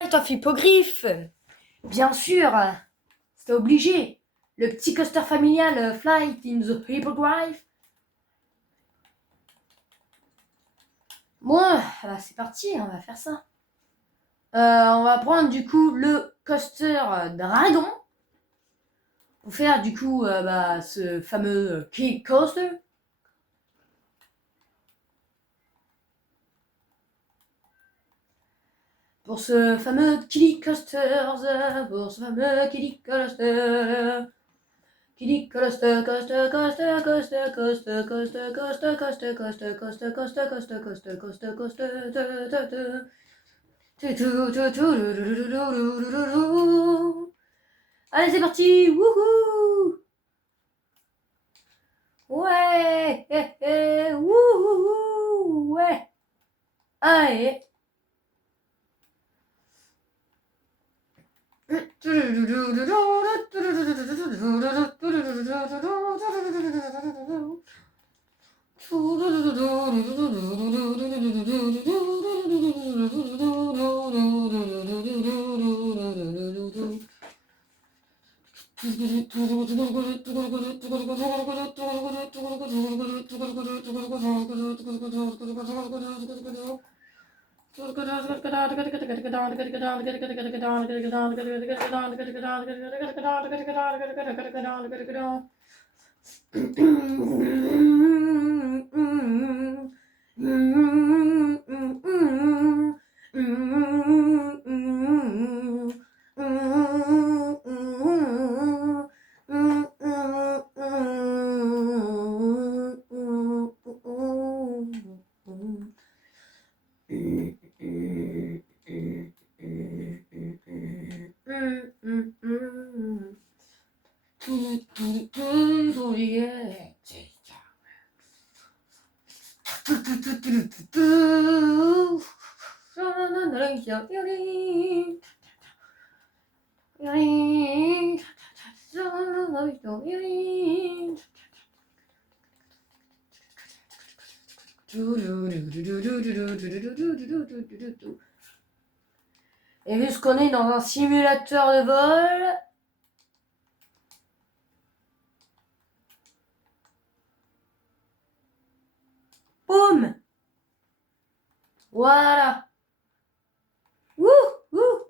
of Hippogriffe. Bien sûr, c'était obligé. Le petit coaster familial Flight in the Hippogriff. Bon, bah, c'est parti, on va faire ça. On va prendre du coup le coaster Dragon pour faire du coup ce fameux Key Coaster. Pour ce fameux Kiddy Coaster, pour ce fameux Kiddy Coaster. Kiddy Coaster, coaster, coaster, coaster, coaster, coaster, coaster, coaster, coaster, coaster, coaster, coaster, coaster, coaster, coaster. Allez, c'est parti! Wouhou! Ouais! Wouhou! Ouais! Allez! Et vu ce qu'on est dans un simulateur de vol, boum! Voilà! Wouh! Wouh!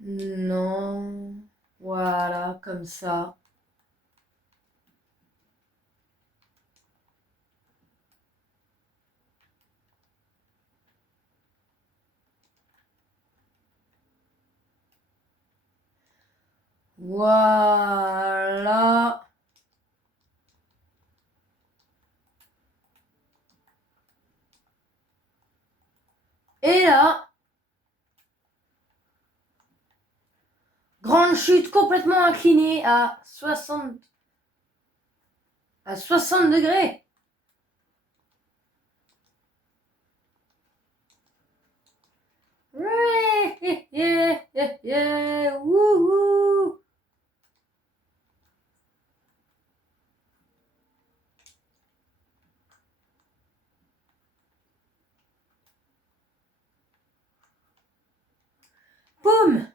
Non. Voilà, comme ça. Voilà. Et là, grande chute complètement inclinée à 60 degrés. Wouhou. Boum.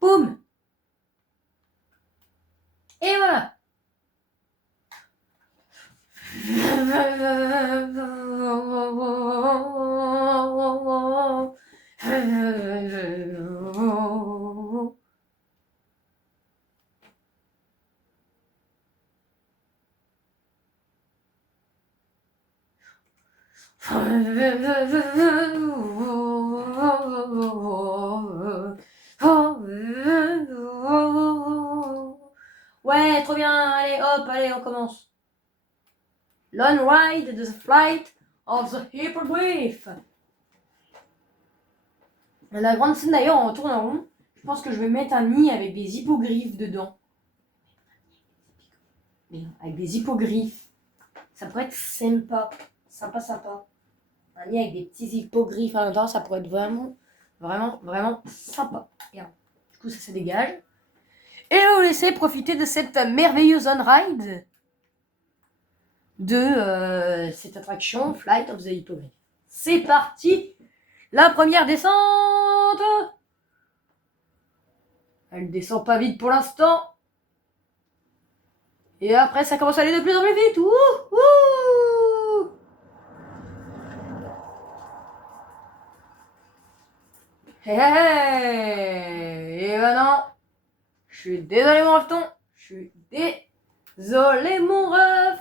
Boum. Et voilà. Ouais, trop bien. Allez, hop, allez, on commence. Long ride the flight of the hippogriff. La grande scène d'ailleurs, on tourne en rond. Je pense que je vais mettre un nid avec des hippogriffes dedans. Mais non, avec des hippogriffes. Ça pourrait être sympa. Sympa. Un nid avec des petits hippogriffes à l'intérieur, ça pourrait être vraiment sympa. Regarde. Du coup, ça se dégage. Et je vais vous laisser profiter de cette merveilleuse on-ride de cette attraction Flight of the Hippogriff. C'est parti. La première descente. Elle descend pas vite pour l'instant. Et après, ça commence à aller de plus en plus vite. Ouh. Et ben non. Je suis désolé mon refton. Je suis désolé mon ref.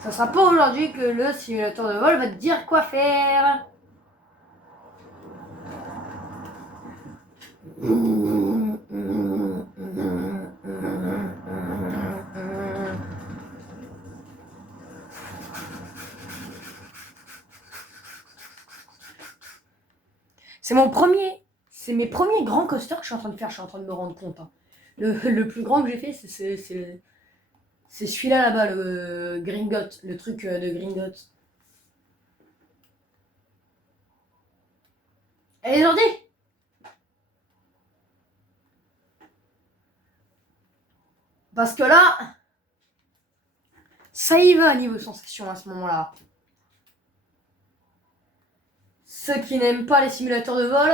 Ça sera pas aujourd'hui que le simulateur de vol va te dire quoi faire. C'est mes premiers grands coasters que je suis en train de faire, je suis en train de me rendre compte. Hein. Le plus grand que j'ai fait, c'est celui-là là-bas, le Gringotts, le truc de Gringotts. Elle est gentille. Parce que là, ça y va niveau sensation à ce moment-là. Ceux qui n'aiment pas les simulateurs de vol,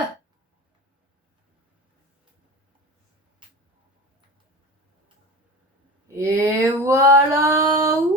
et voilà. Ouh.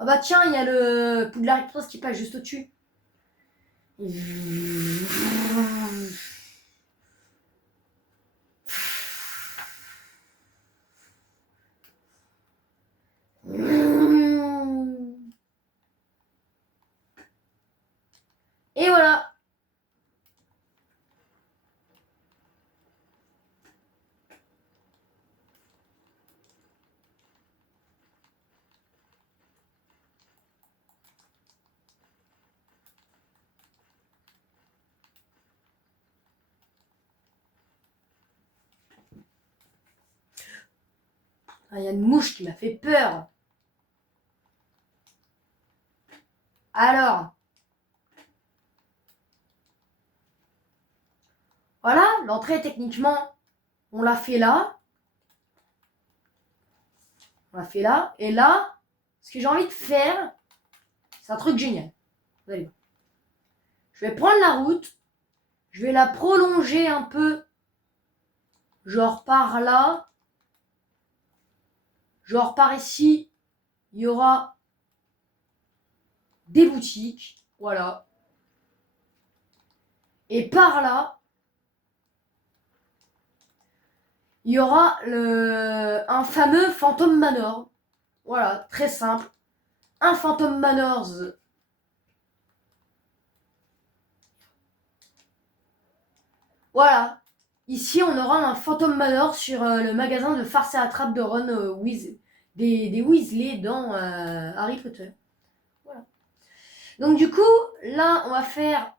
Ah bah tiens, il y a le Poudlard Express qui passe juste au-dessus. Et voilà. Ah, il y a une mouche qui m'a fait peur. Alors, voilà, l'entrée techniquement, on l'a fait là. On l'a fait là. Et là, ce que j'ai envie de faire, c'est un truc génial. Vous allez voir. Je vais prendre la route. Je vais la prolonger un peu. Genre par là. Genre par ici. Il y aura des boutiques. Voilà. Et par là, il y aura un fameux Phantom Manor. Voilà, très simple. Un Phantom Manors. Voilà. Ici, on aura un Phantom Manor sur le magasin de farce et attrape de Ron des Weasley dans Harry Potter. Voilà. Donc du coup, là, on va faire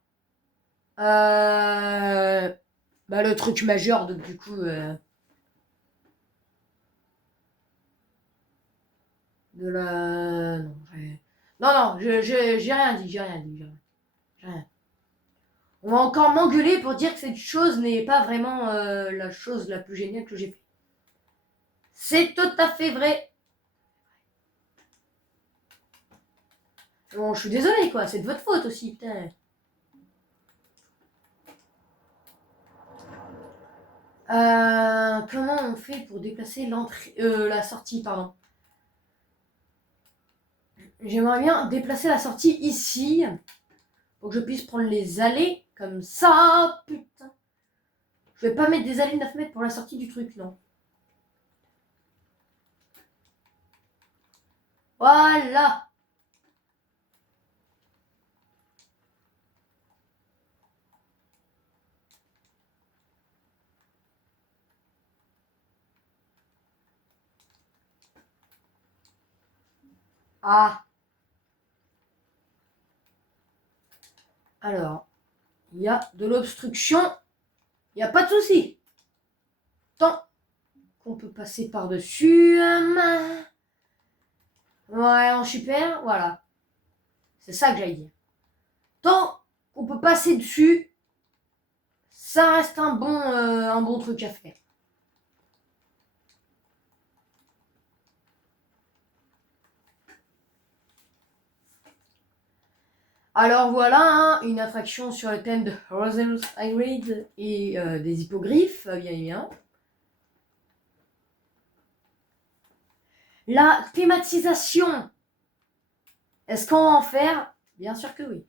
le truc majeur. Donc du coup, de la... Non, j'ai rien dit, j'ai rien dit. J'ai rien. On va encore m'engueuler pour dire que cette chose n'est pas vraiment la chose la plus géniale que j'ai fait. C'est tout à fait vrai. Bon, je suis désolée, quoi. C'est de votre faute aussi, putain. Comment on fait pour déplacer la sortie, pardon. J'aimerais bien déplacer la sortie ici pour que je puisse prendre les allées comme ça, putain. Je vais pas mettre des allées de 9 mètres pour la sortie du truc, non. Voilà. Ah. Alors, il y a de l'obstruction. Il n'y a pas de souci. Tant qu'on peut passer par-dessus. Ouais, en super, voilà. C'est ça que j'allais dire. Tant qu'on peut passer dessus, ça reste un bon truc à faire. Alors voilà, hein, une attraction sur le thème de Russell's Hagrid et des hippogriffes, bien évidemment. La thématisation. Est-ce qu'on va en faire? Bien sûr que oui.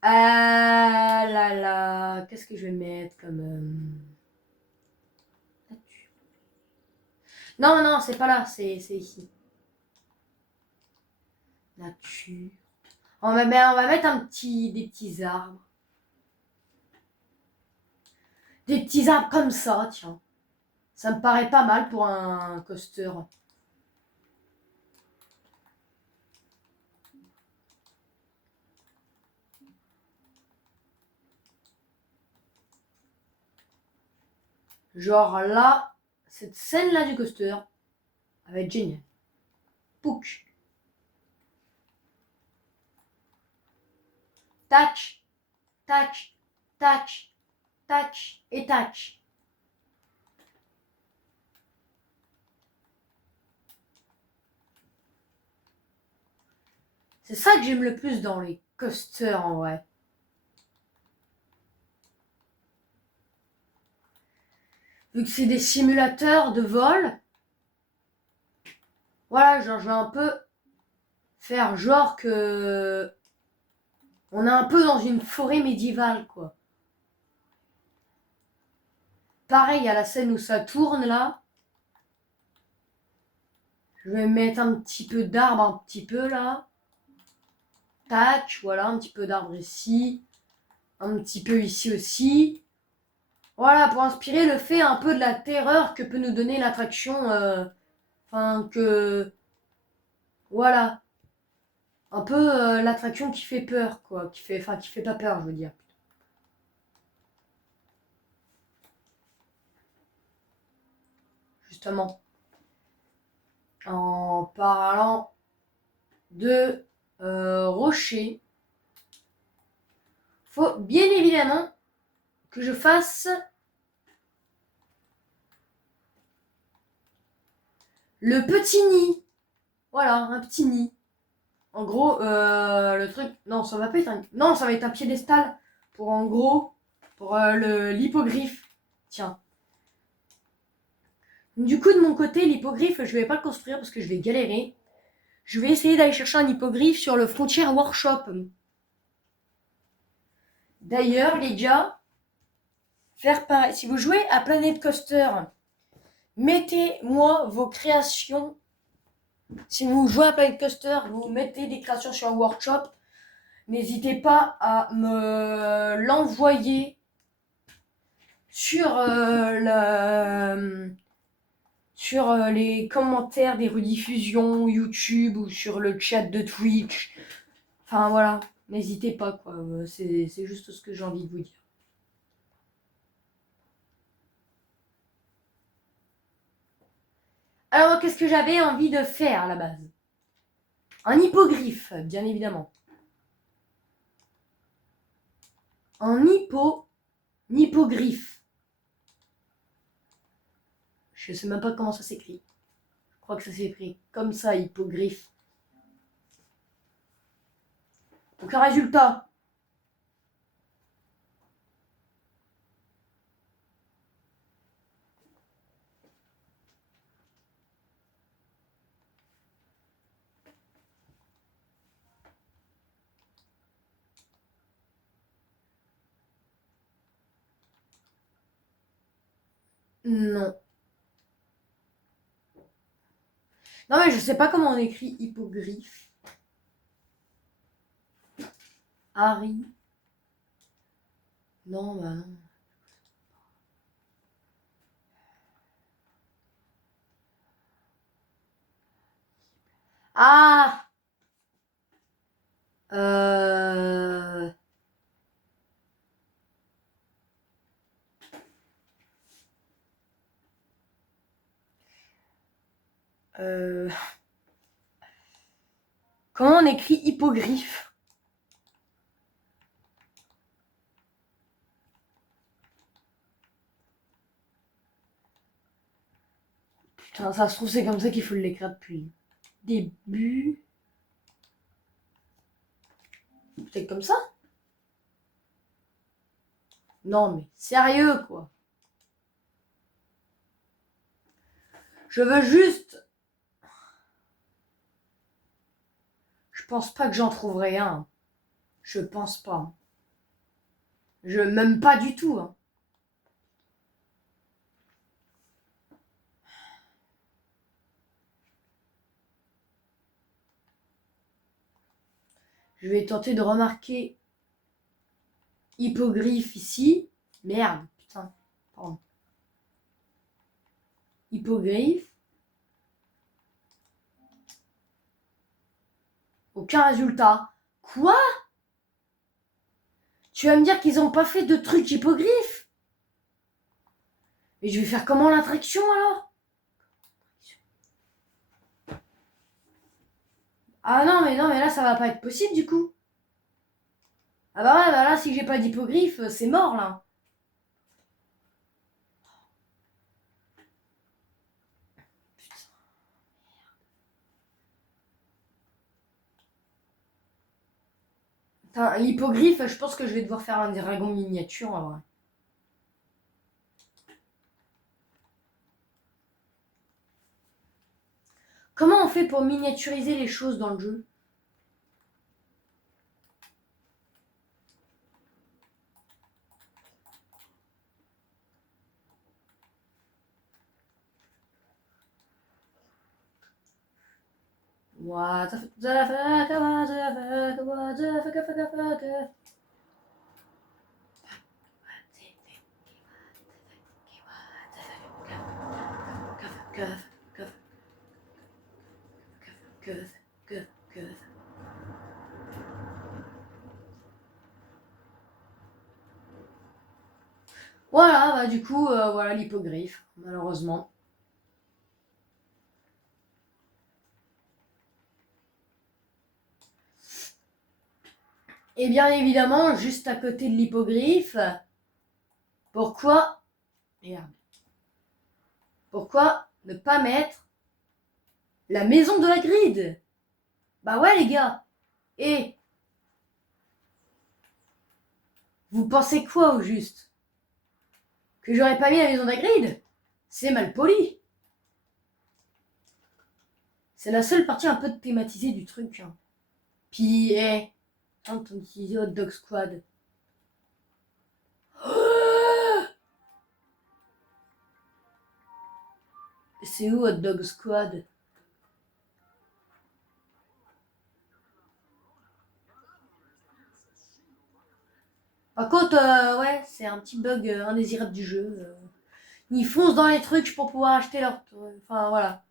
Ah là là, qu'est-ce que je vais mettre comme... Non, non, c'est pas là, c'est ici. Nature. On va mettre des petits arbres. Des petits arbres comme ça, tiens. Ça me paraît pas mal pour un coaster. Genre là, cette scène-là du coaster, elle va être géniale. Pouc. Tac, tac, tac, tac et tac. C'est ça que j'aime le plus dans les coasters en vrai. Vu que c'est des simulateurs de vol, voilà, genre je vais un peu faire genre que on est un peu dans une forêt médiévale, quoi. Pareil, à la scène où ça tourne là, je vais mettre un petit peu d'arbre, un petit peu là. Tac, voilà, un petit peu d'arbre ici. Un petit peu ici aussi. Voilà, pour inspirer le fait un peu de la terreur que peut nous donner l'attraction. Enfin, que... Voilà. Un peu l'attraction qui fait peur, quoi. Qui fait pas peur, je veux dire. Justement. en parlant de rocher, faut bien évidemment que je fasse le petit nid. Voilà, un petit nid. En gros, le truc... Non, ça va pas être un... Non, ça va être un piédestal pour, en gros, pour l'hippogriffe. Tiens. Du coup, de mon côté, l'hippogriffe, je vais pas le construire parce que je vais galérer. Je vais essayer d'aller chercher un hippogriffe sur le Frontier Workshop. D'ailleurs, les gars, faire pareil. Si vous jouez à Planet Coaster, mettez-moi vos créations. Si vous jouez à Planet Coaster, vous mettez des créations sur un workshop. N'hésitez pas à me l'envoyer sur les commentaires des rediffusions YouTube ou sur le chat de Twitch. Enfin voilà, n'hésitez pas quoi. C'est juste ce que j'ai envie de vous dire. Alors qu'est-ce que j'avais envie de faire à la base? Un hippogriffe, bien évidemment. Un hippogriffe. Je sais même pas comment ça s'écrit. Je crois que ça s'écrit comme ça, hippogriffe. Aucun résultat. Non. Non mais je sais pas comment on écrit hippogriffe. Harry. Non, bah non. Ah euh... Euh... Comment on écrit hippogriffe? Putain, ça se trouve c'est comme ça qu'il faut l'écrire depuis le début. Peut-être comme ça? Non mais sérieux quoi. Je veux juste... Je pense pas que j'en trouverai un. Je pense pas. Je m'aime pas du tout. Hein. Je vais tenter de remarquer hippogriffe ici. Merde, putain. Pardon. Hippogriffe. Aucun résultat. Quoi? Tu vas me dire qu'ils ont pas fait de truc hippogriffe? Mais je vais faire comment l'attraction alors? Ah non mais là ça va pas être possible du coup. Ah bah ouais, bah là si j'ai pas d'hippogriffe, c'est mort là. Putain, l'hippogriffe, je pense que je vais devoir faire un dragon miniature en vrai. Comment on fait pour miniaturiser les choses dans le jeu? What the fuck, what the fuck, what the fuck, what the fuck, fuck. Voilà, bah du coup, voilà l'hippogriffe, malheureusement. Et bien évidemment, juste à côté de l'hippogriffe, pourquoi... Merde. Pourquoi ne pas mettre la maison de Hagrid? Bah ouais les gars. Et vous pensez quoi au juste? Que j'aurais pas mis la maison d'Hagrid? C'est mal poli. C'est la seule partie un peu thématisée du truc. Hein. Puis, ton petit hot dog squad. C'est où hot dog squad? Par contre, ouais, c'est un petit bug indésirable du jeu. Ils foncent dans les trucs pour pouvoir acheter leur... Enfin, voilà.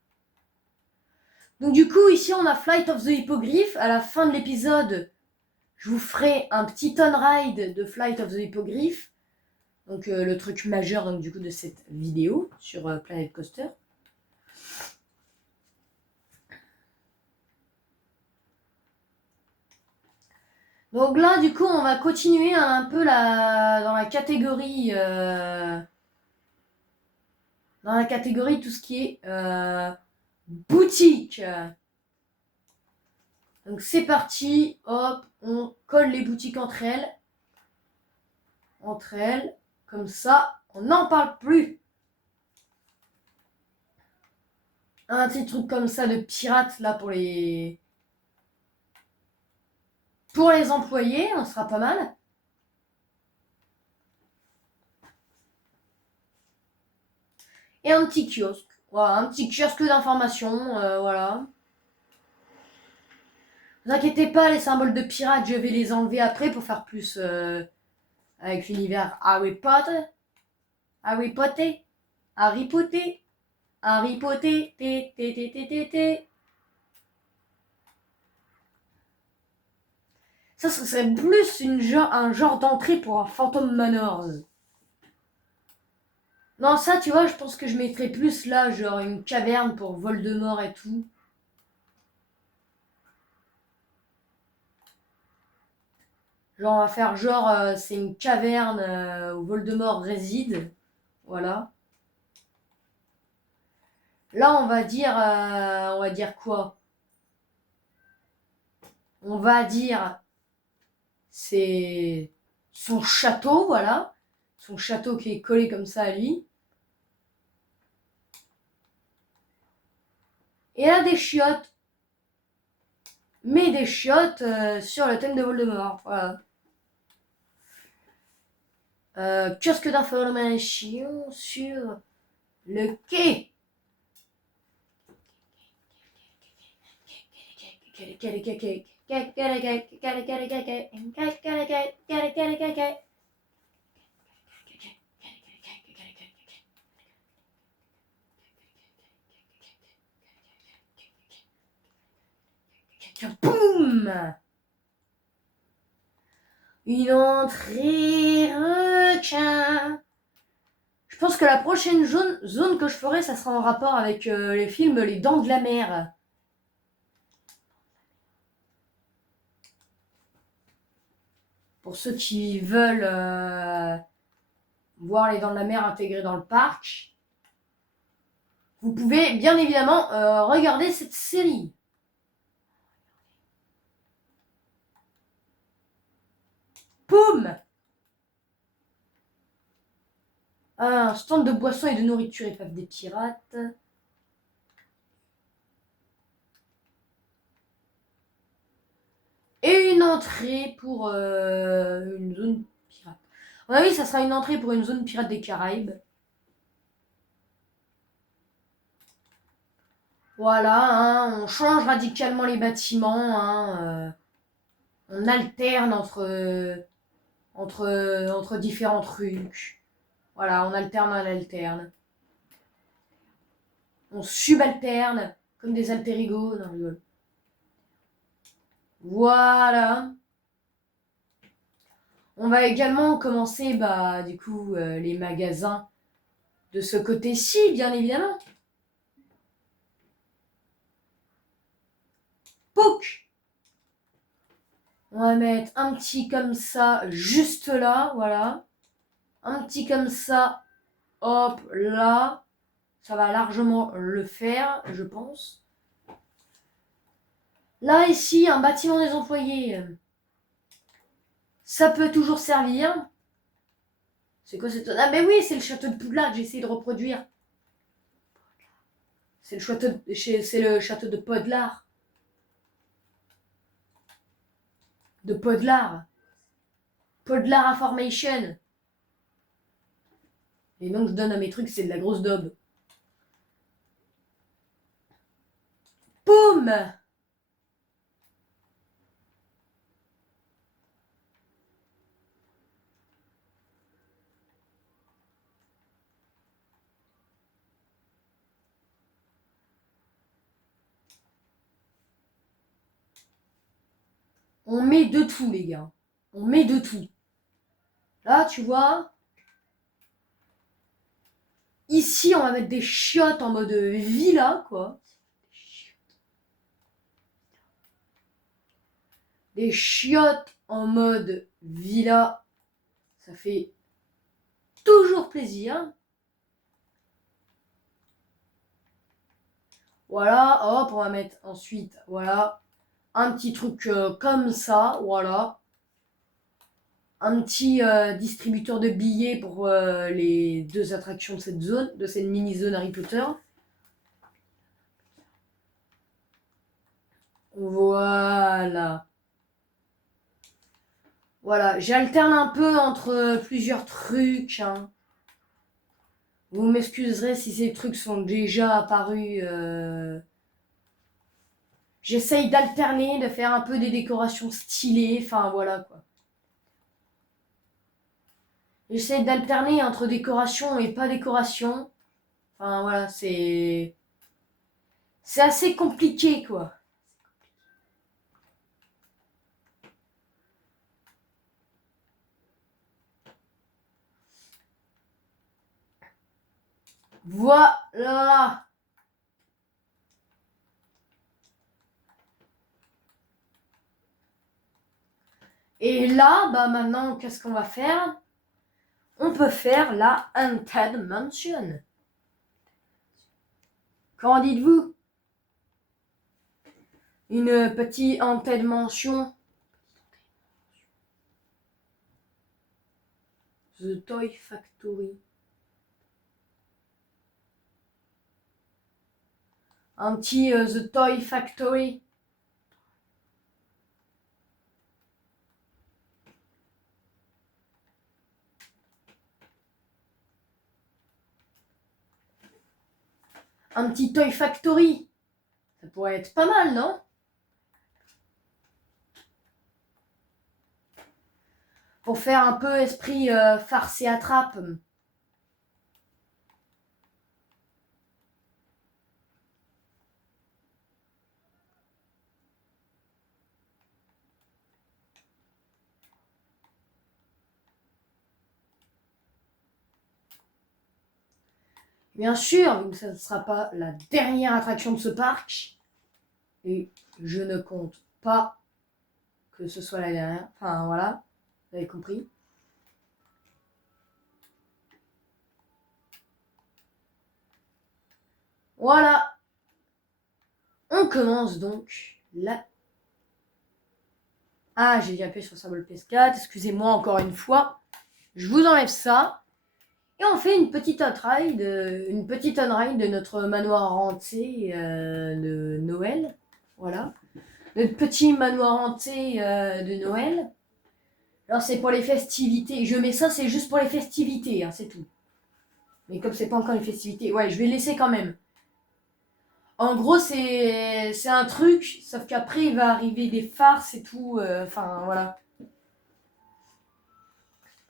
Donc du coup, ici, on a Flight of the Hippogriff. À la fin de l'épisode, je vous ferai un petit on-ride de Flight of the Hippogriff. Donc le truc majeur donc, du coup, de cette vidéo sur Planet Coaster. Donc là, du coup, on va continuer un peu dans la catégorie... dans la catégorie tout ce qui est boutique. Donc c'est parti, hop, on colle les boutiques entre elles. Comme ça, on n'en parle plus. Un petit truc comme ça de pirate là pour les employés, on sera pas mal. Et un petit kiosque. Voilà, un petit kiosque d'information, voilà. Ne vous inquiétez pas, les symboles de pirates, je vais les enlever après pour faire plus avec l'univers Harry Potter. Harry Potter. Harry Potter. Harry Potter. Ça, ce serait plus un genre d'entrée pour un Phantom Manor. Non, ça, tu vois, je pense que je mettrais plus là, genre une caverne pour Voldemort et tout. Genre, on va faire genre, c'est une caverne où Voldemort réside. Voilà. Là, on va dire quoi? On va dire, c'est son château, voilà. Son château qui est collé comme ça à lui. Et là, des chiottes. Mais des chiottes sur le thème de Voldemort, voilà. Kiosque d'information sur le quai. Boum! Une entrée requin. Je pense que la prochaine zone que je ferai, ça sera en rapport avec les films Les Dents de la Mer. Pour ceux qui veulent voir Les Dents de la Mer intégrées dans le parc, vous pouvez bien évidemment regarder cette série. Poum! Un stand de boissons et de nourriture épave des pirates. Et une entrée pour une zone pirate. Oui, ça sera une entrée pour une zone pirate des Caraïbes. Voilà, hein, on change radicalement les bâtiments. Hein, on alterne entre différents trucs. Voilà, on alterne. On subalterne comme des alter ego. Non, rigole. Voilà. On va également commencer, du coup, les magasins de ce côté-ci, bien évidemment. Pouc! On va mettre un petit comme ça, juste là, voilà. Un petit comme ça, hop, là. Ça va largement le faire, je pense. Là, ici, un bâtiment des employés. Ça peut toujours servir. C'est quoi cette... Ah mais oui, c'est le château de Poudlard que j'ai essayé de reproduire. C'est le château de Poudlard. De Poudlard. Poudlard Information. Et donc je donne à mes trucs, c'est de la grosse daube. Boum! On met de tout, les gars. On met de tout. Là, tu vois. Ici, on va mettre des chiottes en mode villa, quoi. Des chiottes en mode villa. Ça fait toujours plaisir. Voilà, hop, on va mettre ensuite, voilà, un petit truc comme ça, voilà. Un petit distributeur de billets pour les 2 attractions de cette zone, de cette mini-zone Harry Potter. Voilà. Voilà, j'alterne un peu entre plusieurs trucs. Hein. Vous m'excuserez si ces trucs sont déjà apparus. J'essaye d'alterner, de faire un peu des décorations stylées. Enfin, voilà quoi. J'essaie d'alterner entre décoration et pas décoration. Enfin voilà, c'est assez compliqué quoi. Voilà. Et là, bah maintenant, qu'est-ce qu'on va faire? On peut faire la Haunted Mansion. Qu'en dites-vous? Une petite Haunted Mansion. The Toy Factory. Un petit The Toy Factory. Un petit Toy Factory. Ça pourrait être pas mal, non? Pour faire un peu esprit farce et attrape. Bien sûr, ça ne sera pas la dernière attraction de ce parc. Et je ne compte pas que ce soit la dernière. Enfin, voilà, vous avez compris. Voilà. On commence donc là. Ah, j'ai déjà appuyé sur le symbole PS4. Excusez-moi encore une fois. Je vous enlève ça. Et on fait une petite on-ride de notre manoir hanté de Noël. Voilà. Notre petit manoir hanté de Noël. Alors c'est pour les festivités. Je mets ça, c'est juste pour les festivités, hein, c'est tout. Mais comme c'est pas encore les festivités, ouais, je vais laisser quand même. En gros, c'est un truc, sauf qu'après il va arriver des farces et tout. Enfin voilà.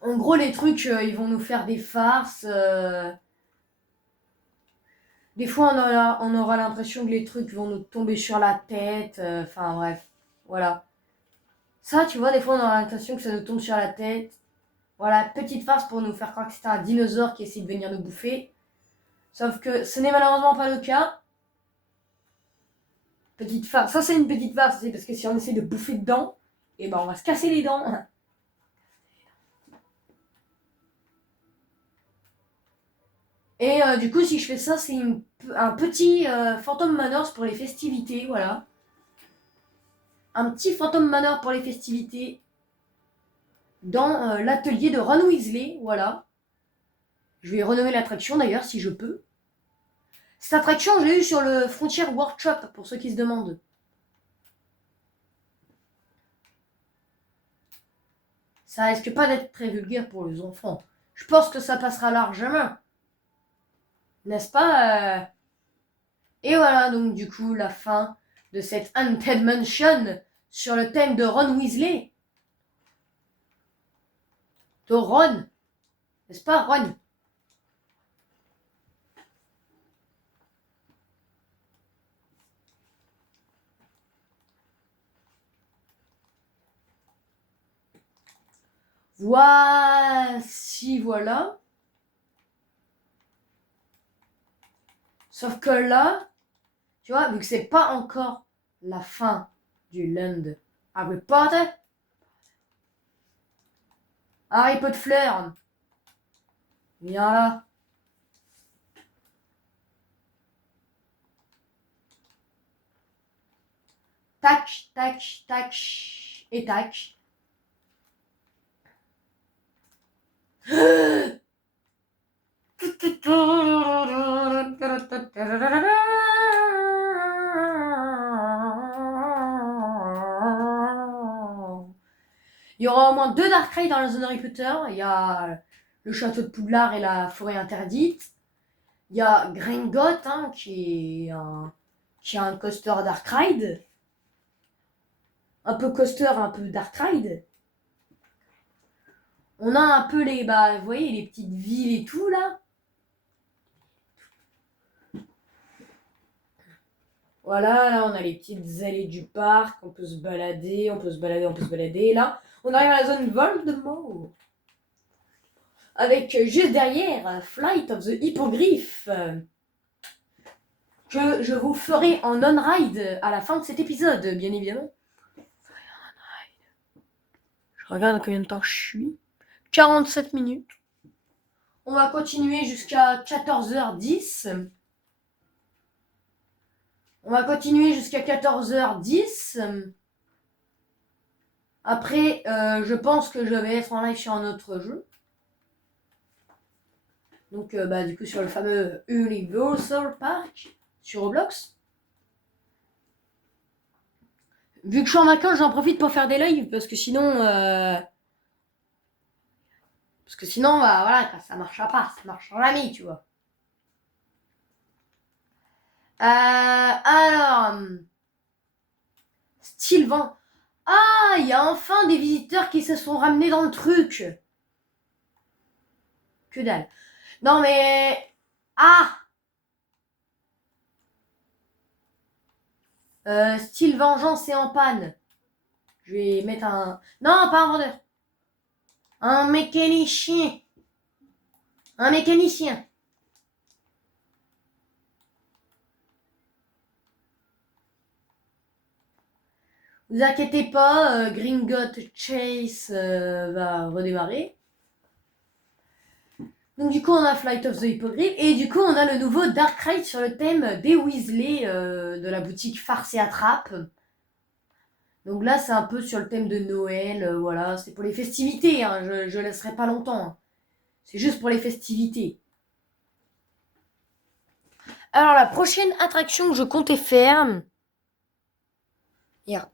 En gros, les trucs, ils vont nous faire des farces. Des fois, on aura l'impression que les trucs vont nous tomber sur la tête. Enfin bref, voilà. Ça, tu vois, des fois, on aura l'impression que ça nous tombe sur la tête. Voilà, petite farce pour nous faire croire que c'était un dinosaure qui essaie de venir nous bouffer. Sauf que ce n'est malheureusement pas le cas. Petite farce. Ça, c'est une petite farce, c'est parce que si on essaie de bouffer dedans, Et ben on va se casser les dents. Et du coup, si je fais ça, c'est un petit Phantom Manor pour les festivités, voilà. Un petit Phantom Manor pour les festivités dans l'atelier de Ron Weasley, voilà. Je vais renommer l'attraction d'ailleurs si je peux. Cette attraction, je l'ai eue sur le Frontier Workshop, pour ceux qui se demandent. Ça risque pas d'être très vulgaire pour les enfants. Je pense que ça passera largement. N'est-ce pas Et voilà, donc du coup, la fin de cette Haunted Mansion sur le thème de Ron Weasley. De Ron. N'est-ce pas, Ron? Voici, voilà. Sauf que là, tu vois, vu que c'est pas encore la fin du Land Harry Potter, Harry Potter, viens là. Tac, tac, tac, et tac. Il y aura au moins 2 Dark Ride dans la zone Harry Potter. Il y a le château de Poudlard et la forêt interdite. Il y a Gringotts, hein, qui est un coaster Dark Ride. Un peu coaster, un peu Dark Ride. On a un peu vous voyez, les petites villes et tout, là. Voilà, là, on a les petites allées du parc. On peut se balader, on peut se balader, on peut se balader. Là, on arrive à la zone Voldemort. Avec juste derrière Flight of the Hippogriff. Que je vous ferai en on-ride à la fin de cet épisode, bien évidemment. Je regarde combien de temps je suis. 47 minutes. On va continuer jusqu'à 14h10. On va continuer jusqu'à 14h10. Après, je pense que je vais être en live sur un autre jeu. Donc, du coup, sur le fameux Universal Park sur Roblox. Vu que je suis en vacances, j'en profite pour faire des lives parce que sinon, voilà, ça marchera pas, ça marchera jamais, tu vois. Alors, style vent. Ah, il y a enfin des visiteurs qui se sont ramenés dans le truc. Que dalle. Non mais... Ah, style vengeance est en panne. Je vais mettre un... Non, pas un vendeur. Un mécanicien. Un mécanicien. Vous inquiétez pas, Gringotts Chase va redémarrer. Donc du coup on a Flight of the Hippogriff et du coup on a le nouveau Dark Ride sur le thème des Weasley de la boutique Farce et Attrape. Donc là c'est un peu sur le thème de Noël, voilà, c'est pour les festivités, hein, je laisserai pas longtemps. Hein. C'est juste pour les festivités. Alors la prochaine attraction que je comptais faire... Regarde.